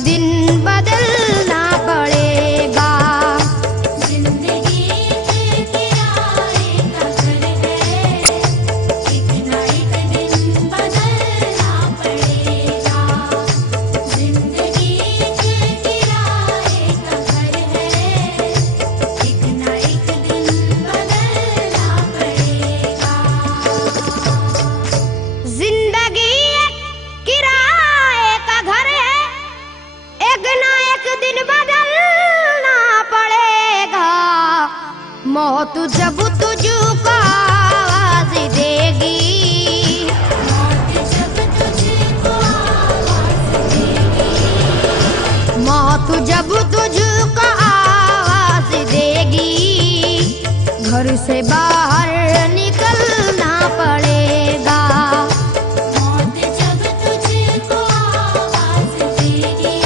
दिन बदलना पड़ेगा। जिंदगी के किराए का घर है, एक ना एक दिन बदलना पड़ेगा। जिंदगी के किराए का घर है, एक ना एक दिन बदलना पड़ेगा। जिंदगी एक किराए का घर है, एक ना एक दिन बदलना पड़ेगा। मौत जब तुझको आवाज देगी, जब तुझको आवाज देगी, मौत जब तुझको आवाज देगी, घर से बाहर निकलना पड़ेगा। मौत जब तुझको आवाज देगी,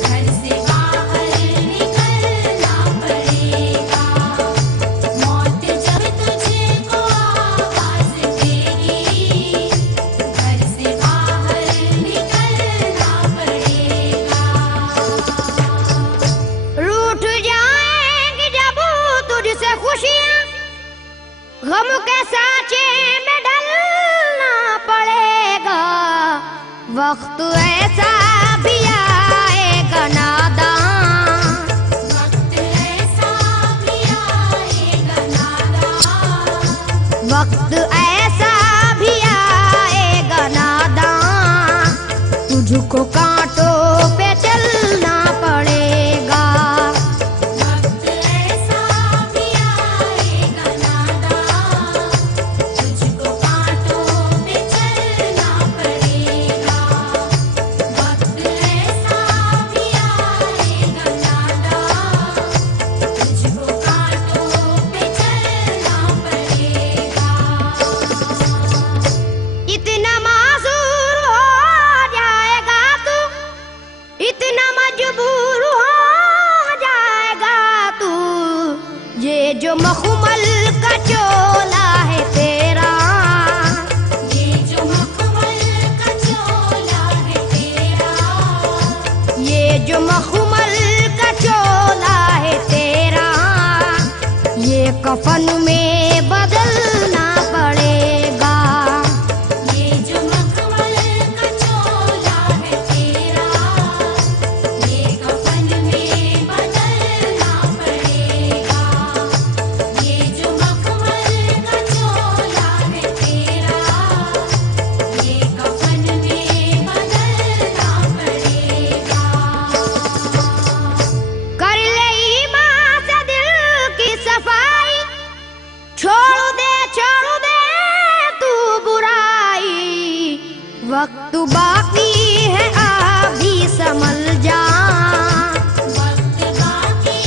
घर से बाहर निकलना पड़ेगा। मौत जब तुझको आवाज देगी, घर से बाहर निकलना पड़ेगा। रूठ जाएंगी जब तुझसे खुशियां, गम के साँचे में डलना पड़ेगा। वक्त ऐसा भी आएगा नादां, वक्त ऐसा भी आएगा नादां, वक्त ऐसा भी आएगा नादां, तुझको कांटों पे चलना पड़ेगा। वक्त ऐसा भी आएगा नादां, तुझको कांटों पे चलना पड़ेगा। वक्त ऐसा भी आएगा नादां, तुझको कांटों पे चलना पड़ेगा। इतना मासूर हो जाएगा तू, इतना मजबूर हो जाएगा तू, ये जो मखमल का चोला है तेरा, ये जो मखमल का चोला है तेरा, ये जो मखमल का चोला है तेरा, ये कफन में बदलना पड़ेगा। ये जो मखमल का चोला है तेरा, ये कफन में बदलना पड़ेगा। ये जो मखमल का चोला है तेरा, ये कफन में बदलना पड़ेगा। कर ले ईमान से दिल की सफाई, छोड़ दे तू बुराई। वक्त बाकी है अभी संभल जा, वक्त बाकी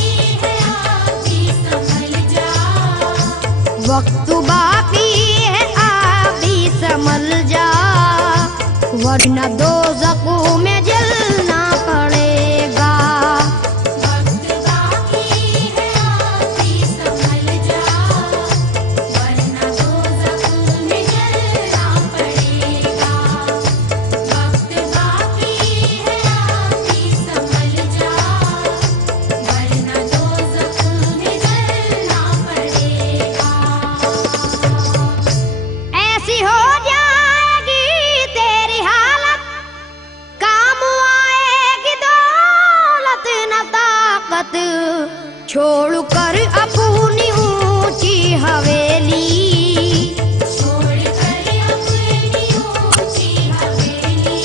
है अभी संभल जा, वक्त बाकी है अभी संभल जा, वरना दोज़ख में जलना पड़ेगा। वक्त बाकी है अभी संभल जा, वरना दोज़ख में जलना पड़ेगा। वक्त बाकी है अभी संभल जा, वरना दोज़ख में जलना पड़ेगा। ऐसी हो जाएगी तेरी हालत, काम आएगी दौलत न ताकत, छोड़ कर अपनी ऊंची हवेली, छोड़ कर अपनी ऊंची हवेली,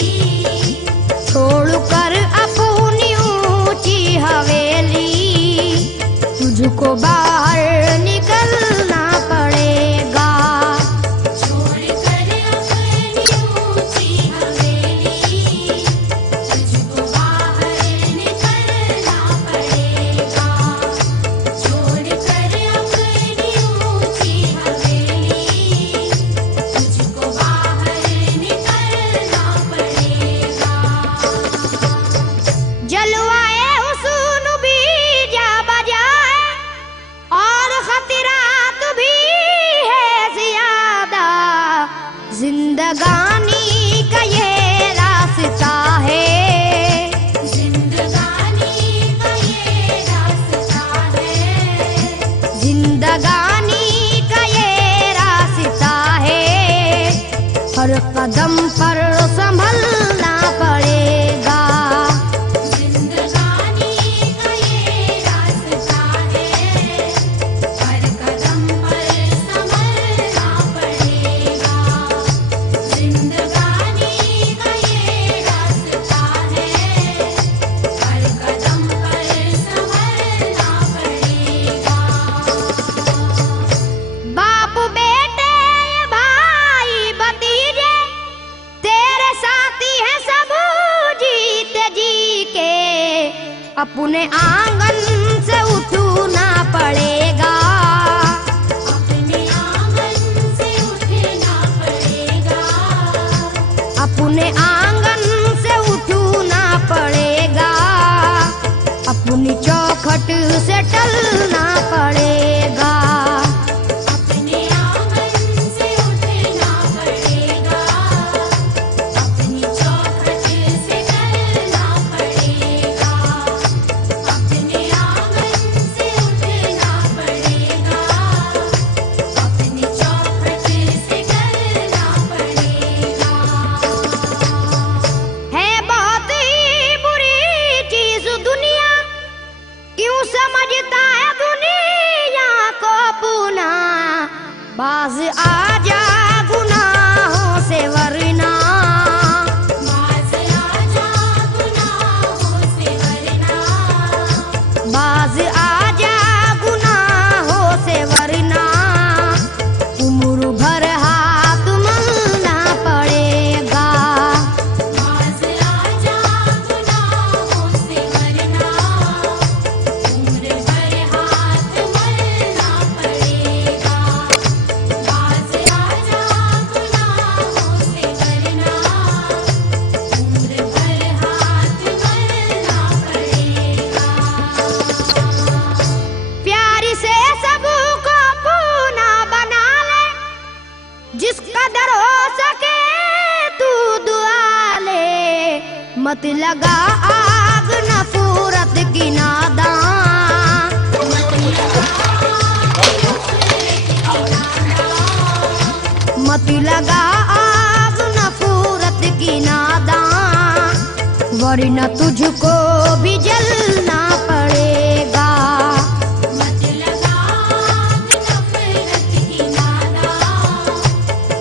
छोड़ कर अपनी ऊंची हवेली, तुझको बाहर निकलना पड़ेगा। छोड़ कर अपनी ऊंची हवेली, तुझको बाहर निकलना पड़ेगा। छोड़ कर अपनी ऊंची हवेली, तुझको बाहर निकलना पड़ेगा। जलवाए हुस्न भी जा बजाए और खतरा हर कदम पर संभलना पड़ेगा। जिंदगानी का ये रास्ता है, हर कदम पर संभलना पड़ेगा। जिंदगानी का ये रास्ता है, हर कदम पर संभलना पड़ेगा। बाप बेटे भाई भतीजे तेरे साथी हैं सब जीते जी के, अपने आंगन से उठना पड़ेगा। अपने आंगन से उठना पड़ेगा। अपने आंगन से उठना पड़ेगा। अपनी चौखट से टलना पड़ेगा। अपने आंगन से उठना पड़ेगा। अपनी चौखट से टलना पड़ेगा। अपने आंगन से उठना पड़ेगा। अपनी चौखट से टलना पड़ेगा। है बहुत ही बुरी चीज दुनिया, क्यों समझता है दुनिया को पुना। बाज आजा गुनाहों से वरना, बाज आजा गुनाहों से वरना। बाज आजा गुनाहों से वरना। उम्र भर हाथ मलना पड़ेगा। बाज आजा गुनाहों से वरना। उम्र भर हाथ मलना पड़ेगा। बाज आजा गुनाहों से वरना। उम्र भर हाथ मलना पड़ेगा। प्यारी से सबको पूना बना ले, जिस कदर हो सके तू दुआ ले। मत लगा आग नफरत की नादान। मत लगा आग नफरत की नादान, वरना तुझको भी जलना पड़ेगा। मत लगा आग नफरत की नादान,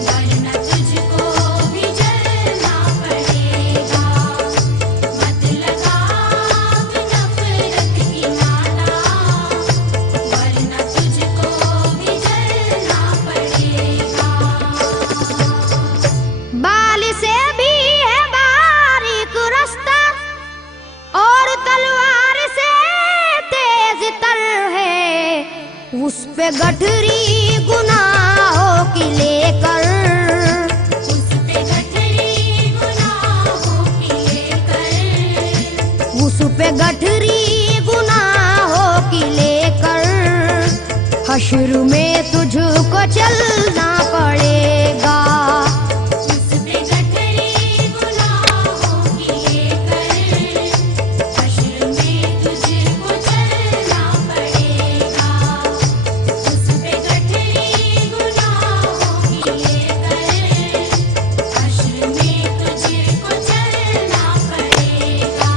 वरना तुझको भी जलना पड़ेगा। मत लगा आग नफरत की नादान, वरना तुझको भी जलना पड़ेगा। बाल से भी है बारीक रास्ता, और तलवार से तेज तर है। उस पे गठरी गुनाहों की लेकर, उस पे गठरी गुनाहों की लेकर। उस पे गठरी गुनाहों की लेकर। हश्र में तुझको चलना पड़ेगा। उस पे गठरी गुनाहों की लेकर। हश्र में तुझको चलना पड़ेगा। उस पे गठरी गुनाहों की लेकर। हश्र में तुझको चलना पड़ेगा।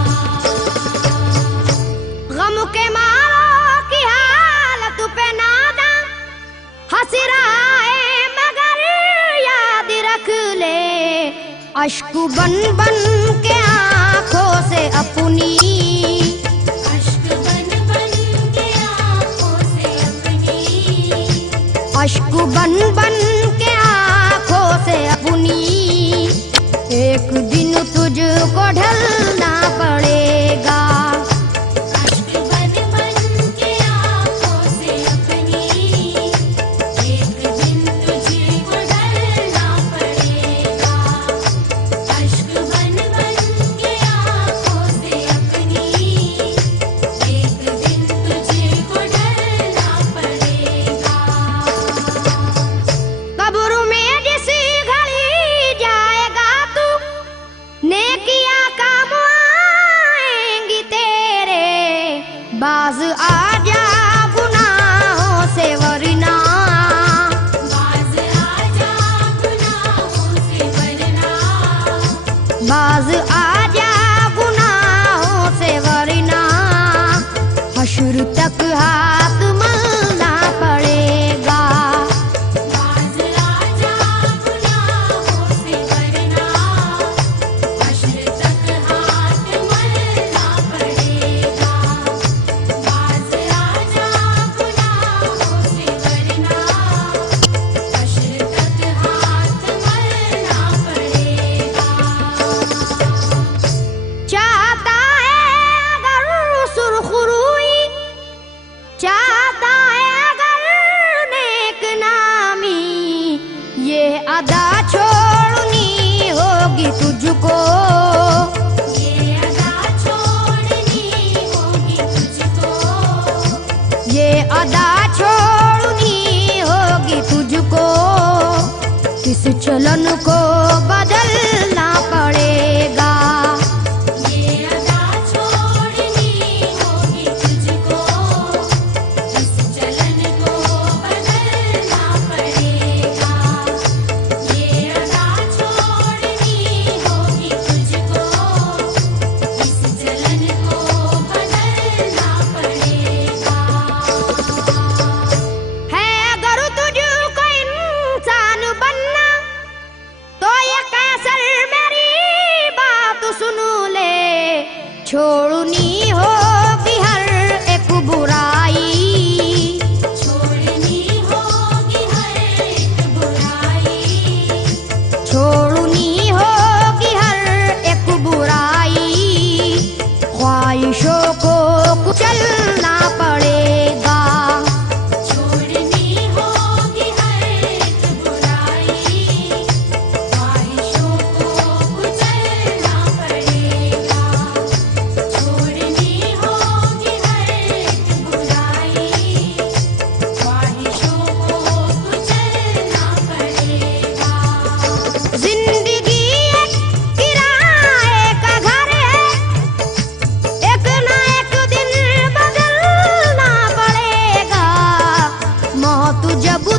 गम के मारों की हालत पे नादा हंस रहा है, मगर याद रख ले। अश्क बन बन के आंखों से अपनी, अश्क बन बन के आँखों से अपनी। अश्क बन बन के आंखों से अपनी। एक दिन तुझको ढलना पड़ेगा। अश्क बन बन के आँखों से अपनी। एक दिन तुझको ढलना पड़ेगा। अश्क बन बन के आँखों से अपनी। एक दिन तुझको ढलना पड़ेगा। कब्र में जिस घड़ी जाएगा तू, नेकियां काम आएंगी मौत जब